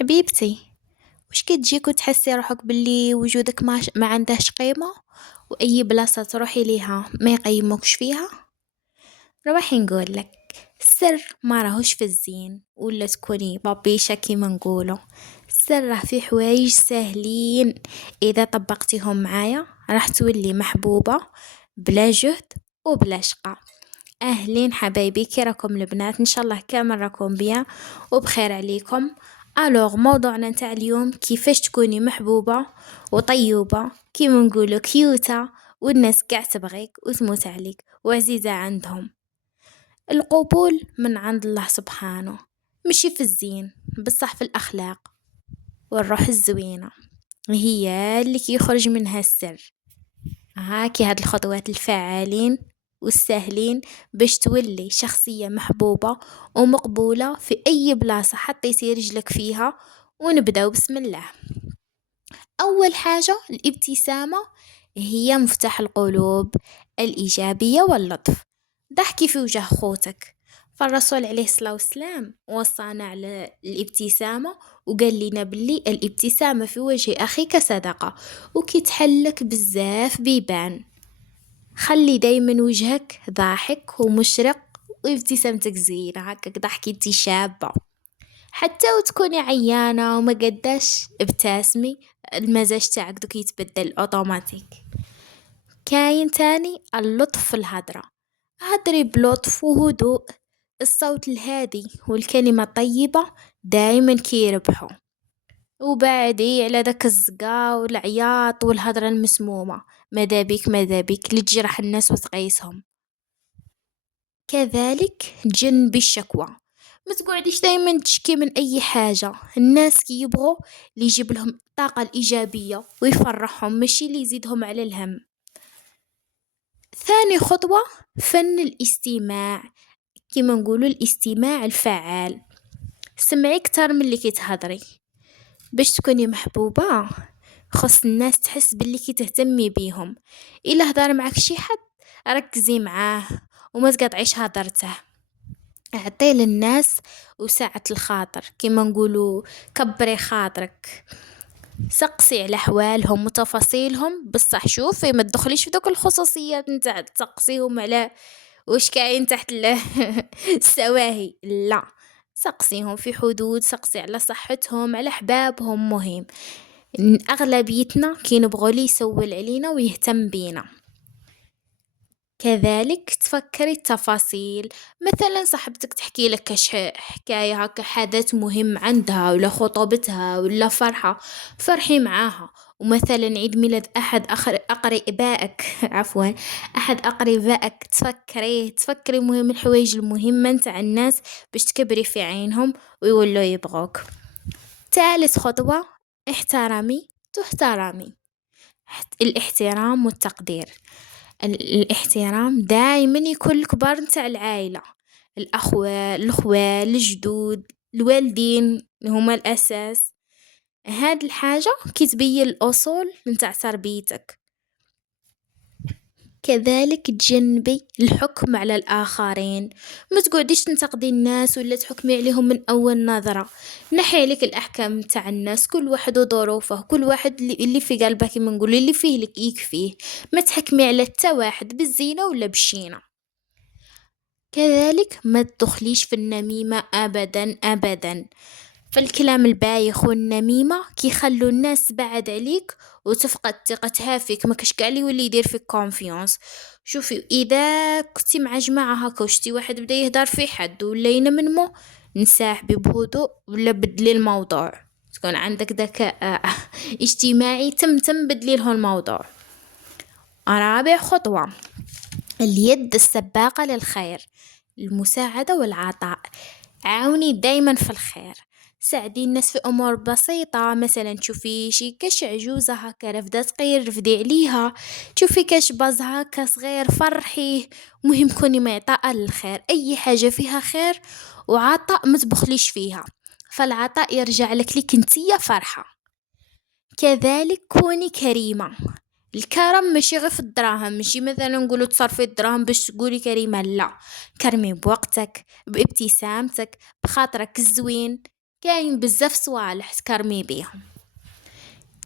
حبيبتي، وش كتجيك وتحسي روحك باللي وجودك ما عندهش قيمة، وأي بلاصة تروحي ليها ما يقيموكش فيها؟ روحي نقولك، السر ما راهوش في الزين ولا تكوني بابيشة كيما نقولو. السر راه في حوايج ساهلين، إذا طبقتيهم معايا راح تولي محبوبة بلا جهد وبلا شقة. أهلين حبايبي، كي راكم البنات؟ إن شاء الله كامل راكم بيان وبخير عليكم. ألوغ موضوعنا نتاع اليوم كيفاش تكوني محبوبة وطيوبة كيما نقولو كيوتة، والناس قاع تبغيك وتموت عليك وعزيزة عندهم. القبول من عند الله سبحانه، مشي في الزين بصح في الأخلاق والروح الزوينة، هي اللي كيخرج منها السر. هاكي هاد الخطوات الفعالين والسهلين باش تولي شخصية محبوبة ومقبولة في أي بلاصة حطيتي رجلك فيها. ونبدأ بسم الله. أول حاجة الابتسامة هي مفتاح القلوب، الإيجابية واللطف. ضحكي في وجه خوتك، فالرسول عليه الصلاة والسلام وصانا على الابتسامة وقال لنا باللي الابتسامة في وجه أخيك صدقة، وكي تحلك بزاف بيبان. خلي دايما وجهك ضاحك ومشرق وابتسامتك زينة هكاك، ضحكتي شابة. حتى وتكوني عيانة وما قداش ابتسمي، المزاج تاعك دوك يتبدل اوتوماتيك. كاين تاني اللطف في الهضرة، هضري بلطف وهدوء. الصوت الهادي والكلمة الطيبة دايما كيربحوا، وبعدي على داك الزقا والعياط والهضرة المسمومة، ماذا بيك لتجرح الناس وتقيسهم. كذلك تجنبي الشكوى، ما تقعديش دايما تشكي من اي حاجة. الناس كي يبغوا اللي يجيب لهم الطاقة الإيجابية ويفرحهم، ماشي اللي يزيدهم على الهم. ثاني خطوة فن الاستماع، كما نقولوا الاستماع الفعال. سمعي كتر من اللي كتهضري باش تكوني محبوبة. خص الناس تحس باللي كي تهتمي بيهم. إلا هضر معك شي حد ركزي معاه وما تقطعيش هضرته، اعطي للناس وسعة الخاطر كما نقولوا، كبري خاطرك. سقسي على حوالهم وتفاصيلهم، بصح شوفي ما تدخليش في دوك الخصوصيات نتاع تسقسيهم على واش كاين تحت السواهي، لا. سقسيهم في حدود، سقسي على صحتهم على حبابهم، مهم. أغلبيتنا كي نبغوا لي يسول علينا ويهتم بينا. كذلك تفكري التفاصيل، مثلا صاحبتك تحكي لك حكاية هكا، حدث مهم عندها ولا خطوبتها ولا فرحة، فرحي معاها. ومثلا عيد ميلاد أحد أقربائك عفوا، أحد أقربائك تفكري مهم الحوايج المهمة نتاع الناس باش تكبري في عينهم ويولوا يبغوك. ثالث خطوة احترامي تحترمي، الاحترام والتقدير. الاحترام دايما يكون الكبار نتاع العائلة، الأخوال الجدود الوالدين هما الأساس. هاد الحاجة كتبين الأصول نتاع تربيتك. كذلك تجنبي الحكم على الآخرين، ما تقعديش تنتقدي الناس ولا تحكمي عليهم من أول نظرة. نحي عليك الأحكام تاع الناس، كل واحد وظروفه، كل واحد اللي في قلبه كيما نقول، اللي فيه لك يكفيه. ما تحكمي على حتى واحد بالزينة ولا بالشينة. كذلك ما تدخليش في النميمة أبدا أبدا، فالكلام البايخ والنميمة كيخلوا الناس بعد عليك وتفقد ثقتها فيك، ما كاش قاع اللي يولي يدير فيك كونفيونس. شوفي، اذا كنتي مع جماعة هكا وشتي واحد بدا يهدر في حد ولا ينمنمو، نساحبي بهدوء ولا بدلي الموضوع. تكون عندك ذكاء اجتماعي، تم بدلي له الموضوع. رابع خطوة اليد السباقة للخير، المساعدة والعطاء. عاوني دايما في الخير، ساعدي الناس في أمور بسيطة. مثلا تشوفي شي كاش عجوزة هكا رفدة تقير، رفدي عليها. تشوفي كاش باز هكا صغير، فرحيه. مهم كوني معطاء للخير، أي حاجة فيها خير وعطاء ما تبخليش فيها، فالعطاء يرجع لك ليك انتيا فرحة. كذلك كوني كريمة. الكرم ماشي غير في الدراهم، ماشي مثلا نقولوا تصرفي الدراهم باش تقولي كريمة، لا. كرمي بوقتك، بابتسامتك، بخاطرك الزوين. كاين بزاف صوالح تكرمي بيهم.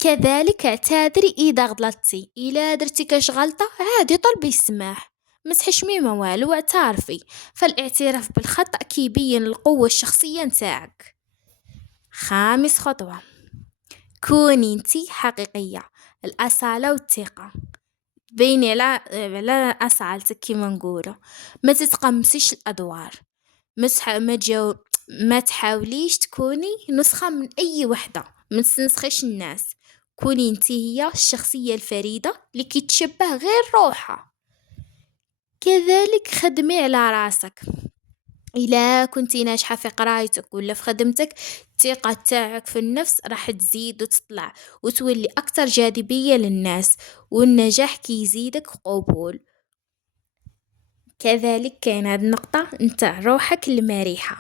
كذلك اعتذري إذا غلطتي، إلا درتي كاش غلطة عادي طلبي السماح، متحشمي ما والو واعترفي، فالاعتراف بالخطأ كيبين القوة الشخصية نتاعك. خامس خطوة، كوني انتي حقيقية، الأصالة والثقة، بيني على أصالتك كيما نقولو، ما تتقمصيش الأدوار، ما تح- ما تجاو ما تحاوليش تكوني نسخة من أي وحدة، ما تنسخيش الناس، كوني انتي هي الشخصية الفريدة اللي كيتشبه غير روحها. كذلك خدمي على راسك، إلا كنتي ناجحة في قرايتك ولا في خدمتك، الثقة تاعك في النفس راح تزيد وتطلع وتولي أكتر جاذبية للناس، والنجاح كيزيدك قبول. كذلك كاين هاد النقطة نتاع روحك المريحة،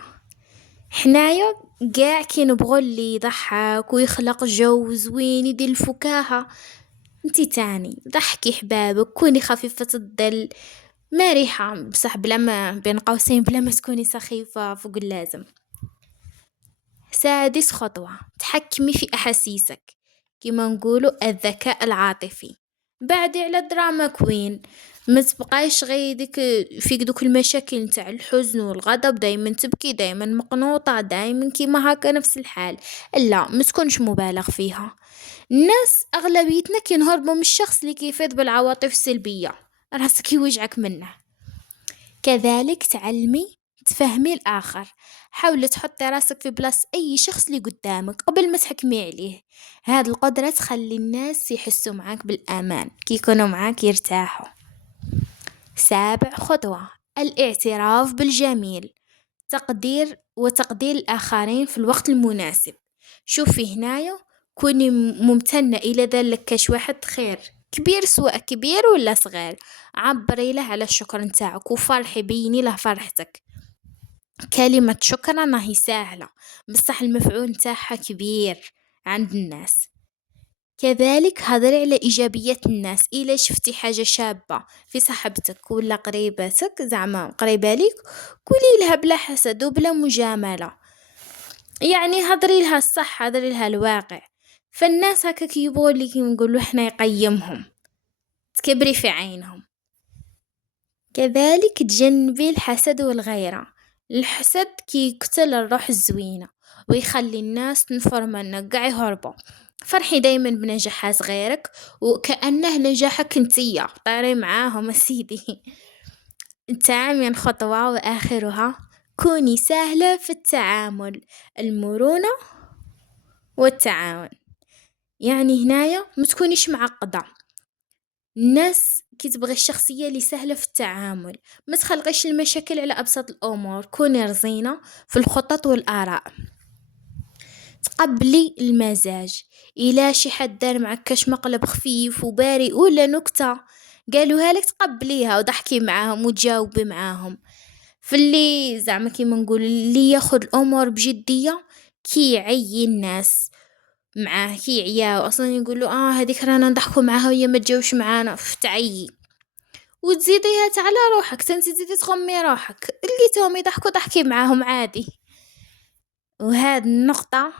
حنايا قاع كي نبغوا اللي يضحك ويخلق جو زوين يدير الفكاهة، انتي تاني ضحكي حبابك، كوني خفيفة الظل مرحة بصح بلا ما بين قوسين بلا ما تكوني سخيفة فوق اللازم. سادس خطوة، تحكمي في أحاسيسك، كيما نقولو الذكاء العاطفي، بعدي على دراما كوين، ما تبقايش غيدك فيك دوك المشاكل نتاع الحزن والغضب، دايما تبكي دايما مقنوطة دايما كيما هكا نفس الحال، لا ما تكونش مبالغ فيها. الناس أغلبيتنا كنهربوا من الشخص اللي كيفيض بالعواطف السلبية، راسك يوجعك منه. كذلك تعلمي تفهمي الآخر، حاولي تحطي راسك في بلاصة أي شخص اللي قدامك قبل ما تحكمي عليه، هاد القدرة تخلي الناس يحسوا معاك بالأمان كي يكونوا معاك يرتاحوا. سابع خطوة، الاعتراف بالجميل، تقدير الآخرين في الوقت المناسب. شوفي هنايا، كوني ممتنة إلى ذلك كاش واحد خير كبير سواء كبير ولا صغير، عبري له على الشكر نتاعك وفرحي بيني له فرحتك. كلمة شكرا راهي سهلة بصح المفعول نتاعها كبير عند الناس. كذلك هضري على إيجابيات الناس، إلا شفتي حاجة شابة في صاحبتك ولا قريبتك زعما قريبة ليك، قولي لها بلا حسد وبلا مجاملة، يعني هضري لها الصح هضري لها الواقع، فالناس هكا كيبغوا اللي نقولوا احنا يقيمهم، تكبري في عينهم. كذلك تجنبي الحسد والغيرة، الحسد كيقتل الروح الزوينة ويخلي الناس تنفر منك قاع يهربوا، فرحي دايما بنجاحات غيرك وكأنه نجاحك انتيا، طيري معاهم سيدي. الثامن خطوة وآخرها، كوني سهلة في التعامل، المرونة والتعاون، يعني هنايا متكونيش معقدة، الناس كي تبغي الشخصية اللي سهلة في التعامل، ما تخلقيش المشاكل على أبسط الأمور، كوني رزينة في الخطط والآراء. تقبلي المزاج، إلا شي حد دار معك كاش مقلب خفيف وبارئ ولا نكتة قالوها لك تقبليها وضحكي معاهم وتجاوبي معاهم، في اللي زعما كيما نقول اللي ياخد الأمور بجدية كي يعي الناس معاه كي يعياو أصلا يقولوا هذيك رانا نضحكوا معاها وهي ما تجاوبش معانا تعيي، وتزيديها على روحك تنسي تزيدي تغمي روحك، لقيتهم يضحكوا ضحكي معاهم عادي. وهذه النقطة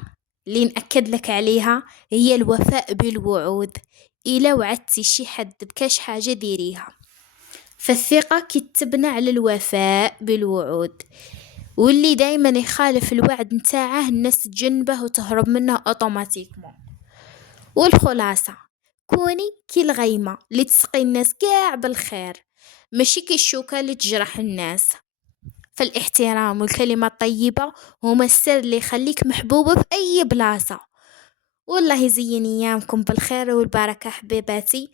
اللي نأكد لك عليها هي الوفاء بالوعود، إلا وعدتي شي حد بكاش حاجة ديريها، فالثقة كتبنى على الوفاء بالوعود، واللي دايما يخالف الوعد نتاعه الناس تجنبه وتهرب منه اوتوماتيكمون. والخلاصة، كوني كي الغيمة اللي تسقي الناس قاع بالخير، ماشي كي الشوكة اللي تجرح الناس، فالاحترام والكلمة الطيبة هما السر اللي يخليك محبوبة في أي بلاصة. والله يزين أيامكم بالخير والبركة حبيباتي،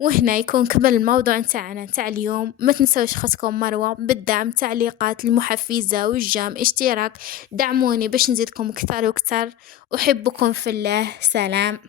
وهنا يكون كمل الموضوع نتاعنا نتاع اليوم. ما تنسوش خصكم مروة بالدعم، تعليقات المحفزة والجام اشتراك، دعموني باش نزيدكم كثر وكثر، أحبكم في الله، سلام.